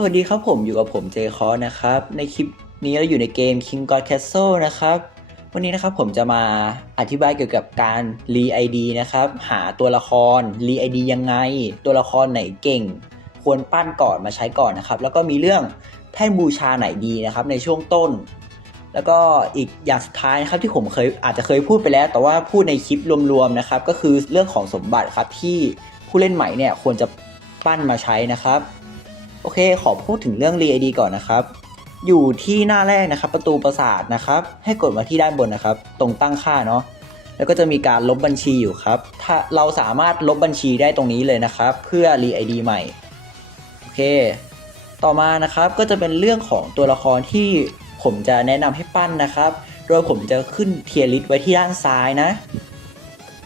สวัสดีครับผมอยู่กับผมเจคอนะครับ ในคลิปนี้เราอยู่ในเกม King God Castle นะครับ วันนี้นะครับผมจะมาอธิบายเกี่ยวกับการรีไอดีนะครับ หาตัวละครรีไอดียังไง ตัวละครไหนเก่ง ควรปั้นก่อนมาใช้ก่อนนะครับ แล้วก็มีเรื่องแท่นบูชาไหนดีนะครับ ในช่วงต้น แล้วก็อีกอย่างสุดท้ายนะครับที่ผมเคยอาจจะเคยพูดไปแล้ว แต่ว่าพูดในคลิปรวมๆนะครับ ก็คือเรื่องของสมบัติครับที่ผู้เล่นใหม่เนี่ยควรจะปั้นมาใช้นะครับ โอเค ขอพูดถึงเรื่อง Re ID ก่อนนะครับ อยู่ที่หน้าแรกนะครับประตูปราสาทนะครับ ให้กดมาที่ด้านบนนะครับ ตรงตั้งค่าเนาะแล้วก็จะมีการลบบัญชีอยู่ครับ ถ้าเราสามารถลบบัญชีได้ตรงนี้เลยนะครับ เพื่อ Re ID ใหม่ โอเค ต่อมานะครับก็จะเป็นเรื่องของตัวละครที่ผมจะแนะนำให้ปั้นนะครับ โดยผมจะขึ้นเทียร์ลิสไว้ที่ด้านซ้ายนะ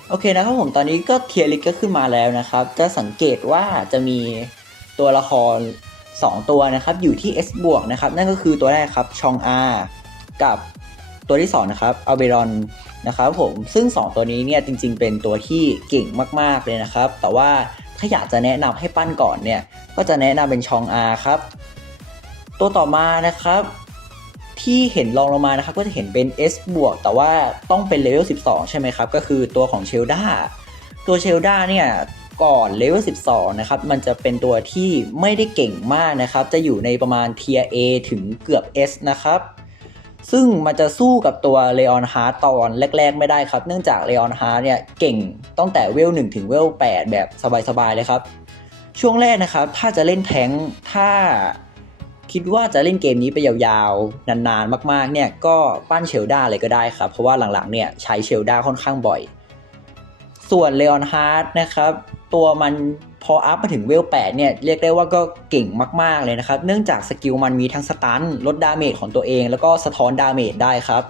โอเคนะครับผมตอนนี้ก็เทียร์ลิสก็ขึ้นมาแล้วนะครับ จะสังเกตว่าจะมี ตัวละคร 2 ตัวนะครับอยู่ที่ S บวกนะครับนั่นก็คือตัวแรกครับชองอากับตัวที่2นะครับอัลเบรอนนะครับผมซึ่ง 2 ตัวนี้เนี่ยจริง ๆ เป็นตัวที่เก่งมาก ๆ เลยนะครับ แต่ว่าถ้าอยากจะแนะนำให้ปั้นก่อนเนี่ยก็จะแนะนำเป็นชองอาครับ ตัวต่อมานะครับที่เห็นรองลงมานะครับก็จะเห็นเป็น S บวกแต่ว่าต้องเป็นเลเวล 12 ใช่ไหมครับ ก็คือตัวของเชลดาตัวเชลดาเนี่ย ก่อนเลเวล12 นะครับ มันจะเป็นตัวที่ไม่ได้เก่งมากนะครับ จะอยู่ในประมาณเทีย A ถึงเกือบ S นะครับ ซึ่งมันจะสู้กับตัวเลออนฮาร์ตอนแรก ๆ ไม่ได้ครับ เนื่องจากเลออนฮาร์เนี่ยเก่งตั้งแต่เวล1ถึงเวล8แบบสบาย ๆ เลยครับ ช่วงแรกนะครับ ถ้าจะเล่นแทงถ้าคิดว่าจะเล่นเกมนี้ไปยาวๆ นานๆ มากๆ เนี่ยก็ปั้นเชลดาเลยก็ได้ครับ เพราะว่าหลังๆ เนี่ยใช้เชลดาค่อนข้างบ่อย ส่วนเลออนฮาร์ดนะครับ ตัวมันพออัพมาถึงเวล8เนี่ยเรียกได้ว่าก็เก่งมากๆเลยนะครับ เนื่องจากสกิลมันมีทั้งสตันลดดาเมจของตัวเอง แล้วก็สะท้อนดาเมจได้ครับ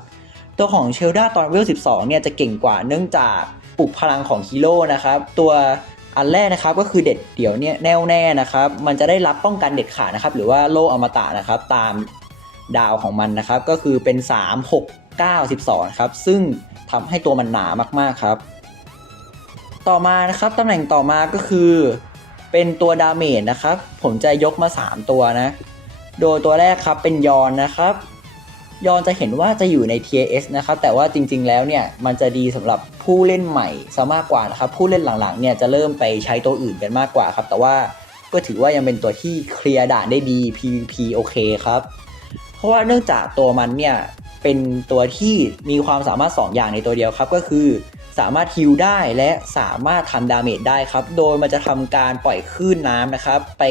ตัวของเชลดาตอนเวล 12 เนี่ยจะเก่งกว่าเนื่องจากปลุกพลังของฮีโร่นะครับ ตัวอันแรกนะครับก็คือเด็ดเดี๋ยวเนี่ยแน่วแน่นะครับ มันจะได้รับป้องกันเด็ดขาดนะครับ หรือว่าโล่อมตะนะครับ ตามดาวของมันนะครับ ก็คือเป็น 3 6 9 12 ครับ ซึ่งทำให้ตัวมันหนามากๆครับ ต่อมานะครับตำแหน่งต่อมาก็คือ เป็นตัวดาเมจนะครับ ผมจะยกมา 3 ตัวนะ โดยตัวแรกครับเป็นยอนนะครับ ยอนจะเห็นว่าจะอยู่ใน TS นะครับ แต่ว่าจริงๆแล้วเนี่ยมันจะดีสำหรับผู้เล่นใหม่ซะมากกว่านะครับ ผู้เล่นหลังๆเนี่ยจะเริ่มไปใช้ตัวอื่นกันมากกว่าครับ แต่ว่าก็ถือว่ายังเป็นตัวที่เคลียร์ด่านได้ดี PVP โอเคครับ เพราะว่าเนื่องจากตัวมันเนี่ยเป็นตัวที่มีความสามารถ 2 อย่างในตัวเดียวครับก็คือ สามารถฮิลได้และสามารถทำดาเมจได้ครับ โดยมันจะทำการปล่อยคลื่นน้ำนะครับ ไป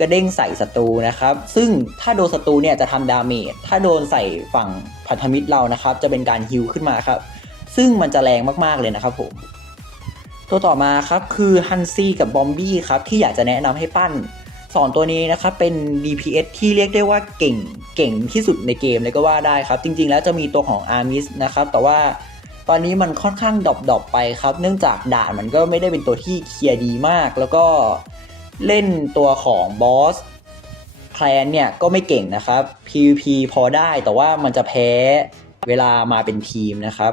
กระเด้งใส่ศัตรูนะครับ ซึ่งถ้าโดนศัตรูเนี่ยจะทำดาเมจ ถ้าโดนใส่ฝั่งพันธมิตรเรานะครับ จะเป็นการฮิลขึ้นมาครับ ซึ่งมันจะแรงมากๆเลยนะครับผม ตัวต่อมาครับคือฮันซี่กับบอมบี้ครับที่อยากจะแนะนำให้ปั้นสองตัวนี้นะครับเป็น DPS ที่เรียกได้ว่าเก่งเก่งที่สุดในเกมเลยก็ว่าได้ครับ จริงๆ แล้วจะมีตัวของ Armis นะครับแต่ว่า ตอนนี้มันค่อนข้างดรอปๆไปครับ เนื่องจากด่านมันก็ไม่ได้เป็นตัวที่เคลียร์ดีมาก แล้วก็เล่นตัวของบอสแคลนเนี่ยก็ไม่เก่งนะครับ PVP พอได้แต่ว่ามันจะแพ้เวลามาเป็นทีมนะครับ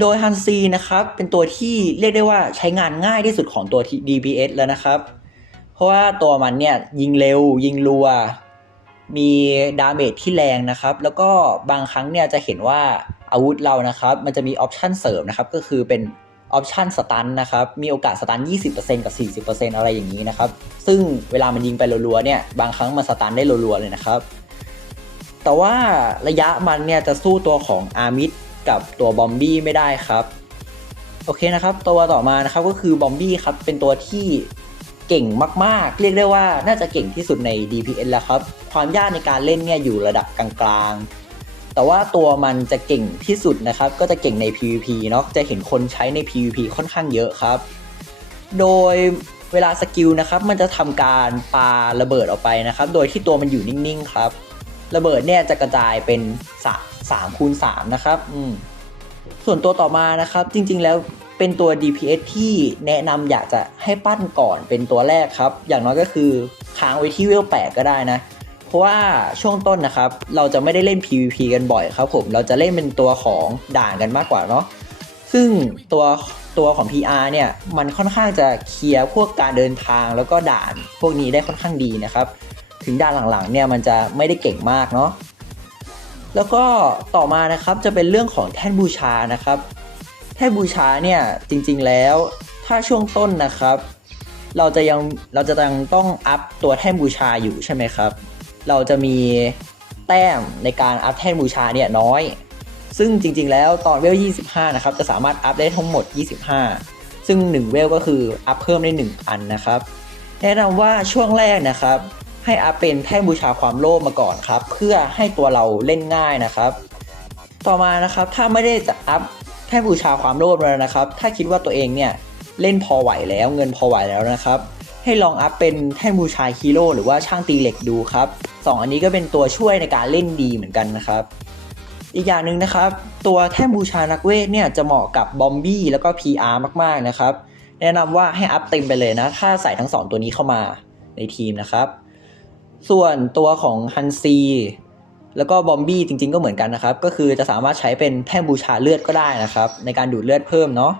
โดยฮันซีนะครับเป็นตัวที่เรียกได้ว่าใช้งานง่ายที่สุดของตัว DPS แล้วนะครับ เพราะว่าตัวมันเนี่ยยิงเร็วยิงรัว มีดาเมจที่แรงนะครับ แล้วก็บางครั้งเนี่ยจะเห็นว่า อาวุธเรานะครับ มันจะมีออปชันเสริมนะครับ ก็คือเป็นออปชันสตันนะครับ มีโอกาสสตัน 20%กับ 40%อะไรอย่างนี้นะครับ ซึ่งเวลามันยิงไปรัวๆเนี่ย บางครั้งมันสตันได้รัวๆเลยนะครับ แต่ว่าระยะมันเนี่ยจะสู้ตัวของอาร์มิดกับตัวบอมบี้ไม่ได้ครับ โอเคนะครับ ตัวต่อมานะครับก็คือบอมบี้ครับ เป็นตัวที่เก่งมากๆ เรียกได้ว่าน่าจะเก่งที่สุดใน DPS แล้วครับ ความยากในการเล่นเนี่ยอยู่ระดับกลางๆ แต่ว่าตัวมันจะเก่งที่สุดนะครับ ก็จะเก่งใน PVP เนาะจะเห็นคนใช้ใน PVP ค่อนข้างเยอะครับ โดยเวลาสกิลนะครับมันจะทำการปาระเบิดออกไปนะครับ โดยที่ตัวมันอยู่นิ่งๆครับ ระเบิดเนี่ยจะกระจายเป็น3 3คูณ3นะครับอืมส่วนตัวต่อมานะครับ จริงๆแล้วเป็นตัว DPS ที่แนะนำอยากจะให้ปั้นก่อนเป็นตัวแรกครับ อย่างน้อยก็คือค้างไว้ที่เวล8ก็ได้นะ เพราะว่าช่วงต้นนะครับ เราจะไม่ได้เล่น PVP กันบ่อยครับผมเราจะเล่นเป็นตัวของด่านกันมากกว่าเนาะซึ่งตัวตัวของ PR เนี่ยมันค่อนข้างจะเคลียร์พวกการเดินทางแล้วก็ด่านพวกนี้ได้ค่อนข้างดีนะครับ ถึงด่านหลังๆเนี่ยมันจะไม่ได้เก่งมากเนาะแล้วก็ต่อมานะครับจะเป็นเรื่องของแท่นบูชานะครับ แท่นบูชาเนี่ยจริงๆแล้วถ้าช่วงต้นนะครับ เราจะยังเราจะยังต้องอัพตัวแท่นบูชาอยู่ใช่ไหมครับ เราจะมีแต้มในการอัพแท่นบูชาเนี่ยน้อย ซึ่งจริงๆ แล้วตอนเวล 25 นะครับ จะสามารถอัพได้ทั้งหมด 25 ซึ่ง 1 เวลก็คืออัพเพิ่มได้ 1 อันนะครับ แนะนำว่าช่วงแรกนะครับ ให้อัพเป็นแท่นบูชาความโลภมาก่อนครับ เพื่อให้ตัวเราเล่นง่ายนะครับ ต่อมานะครับถ้าไม่ได้จะอัพแท่นบูชาความโลภแล้วนะครับ ถ้าคิดว่าตัวเองเนี่ยเล่นพอไหวแล้วเงินพอไหวแล้วนะครับ ให้ลองอัพเป็นแท่นบูชาฮีโร่หรือว่าช่างตีเหล็กดูครับ สองอันนี้ก็เป็นตัวช่วยในการเล่นดีเหมือนกันนะครับ อีกอย่างหนึ่งนะครับ ตัวแท่นบูชานักเวทเนี่ยจะเหมาะกับบอมบี้แล้วก็ PR มากๆนะครับ แนะนำว่าให้อัพเต็มไปเลยนะ ถ้าใส่ทั้งสองตัวนี้เข้ามาในทีมนะครับ ส่วนตัวของฮันซีแล้วก็บอมบี้จริงๆก็เหมือนกันนะครับ ก็คือจะสามารถใช้เป็นแท่นบูชาเลือดก็ได้นะครับ ในการดูดเลือดเพิ่มเนาะ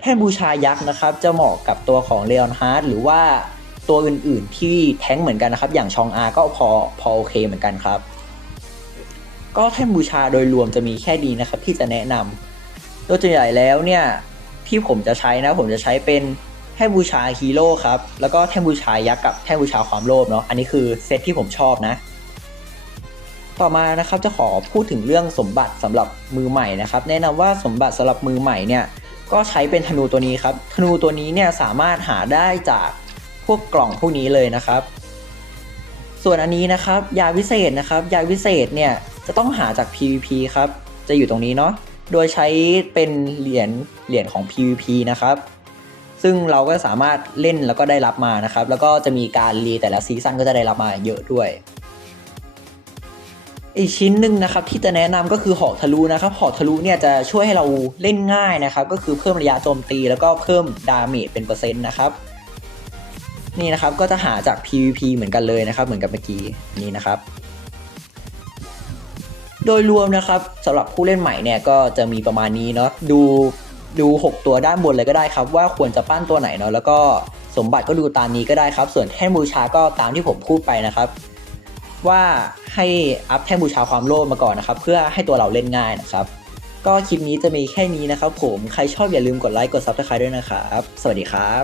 แท่นบูชายักษ์นะครับ จะเหมาะกับตัวของเลออนฮาร์ดหรือว่า ตัวอื่นๆที่แท้งเหมือนกันนะครับ อย่างชองอาก็พอพอโอเคเหมือนกันครับ ก็แท่นบูชาโดยรวมจะมีแค่ดีนะครับ ที่จะแนะนำโดยส่วนใหญ่แล้วเนี่ยที่ผมจะใช้นะผมจะใช้เป็นแท่นบูชาฮีโร่ครับแล้วก็แท่นบูชายักษ์กับแท่นบูชาความโลภเนาะอันนี้คือเซตที่ผมชอบนะ ต่อมานะครับจะขอพูดถึงเรื่องสมบัติสำหรับมือใหม่นะครับ แนะนำว่าสมบัติสำหรับมือใหม่เนี่ยก็ใช้เป็นธนูตัวนี้ครับธนูตัวนี้เนี่ยสามารถหาได้จาก พวกกล่องพวกนี้เลยนะครับ ส่วนอันนี้นะครับ ยาวิเศษนะครับ ยาวิเศษเนี่ยจะต้องหาจาก PVP ครับ จะอยู่ตรงนี้เนาะโดยใช้เป็นเหรียญเหรียญของ PVP นะครับ ซึ่งเราก็สามารถเล่นแล้วก็ได้รับมานะครับ แล้วก็จะมีการรีแต่ละซีซั่นก็จะได้รับมาเยอะด้วยอีกชิ้นหนึ่งนะครับที่จะแนะนำก็คือหอกทะลุนะครับหอกทะลุเนี่ยจะช่วยให้เราเล่นง่ายนะครับ ก็คือเพิ่มระยะโจมตี แล้วก็เพิ่มดาเมจเป็นเปอร์เซ็นต์นะครับ นี่นะครับก็จะหาจาก PVP เหมือนกันเลยนะครับ เหมือนกับเมื่อกี้นี่นะครับ โดยรวมนะครับสำหรับผู้เล่นใหม่เนี่ยก็จะมีประมาณนี้เนาะดูดู 6 ตัวด้านบนเลยก็ได้ครับ ว่าควรจะปั้นตัวไหนเนาะแล้วก็สมบัติก็ดูตามนี้ก็ได้ครับ ส่วนแท่นบูชาก็ตามที่ผมพูดไปนะครับ ว่าให้อัพแท่นบูชาความโลภมาก่อนนะครับ เพื่อให้ตัวเราเล่นง่ายนะครับ ก็คลิปนี้จะมีแค่นี้นะครับ ผมใครชอบอย่าลืมกดไลค์กดซับสไครต์ด้วยนะครับ สวัสดีครับ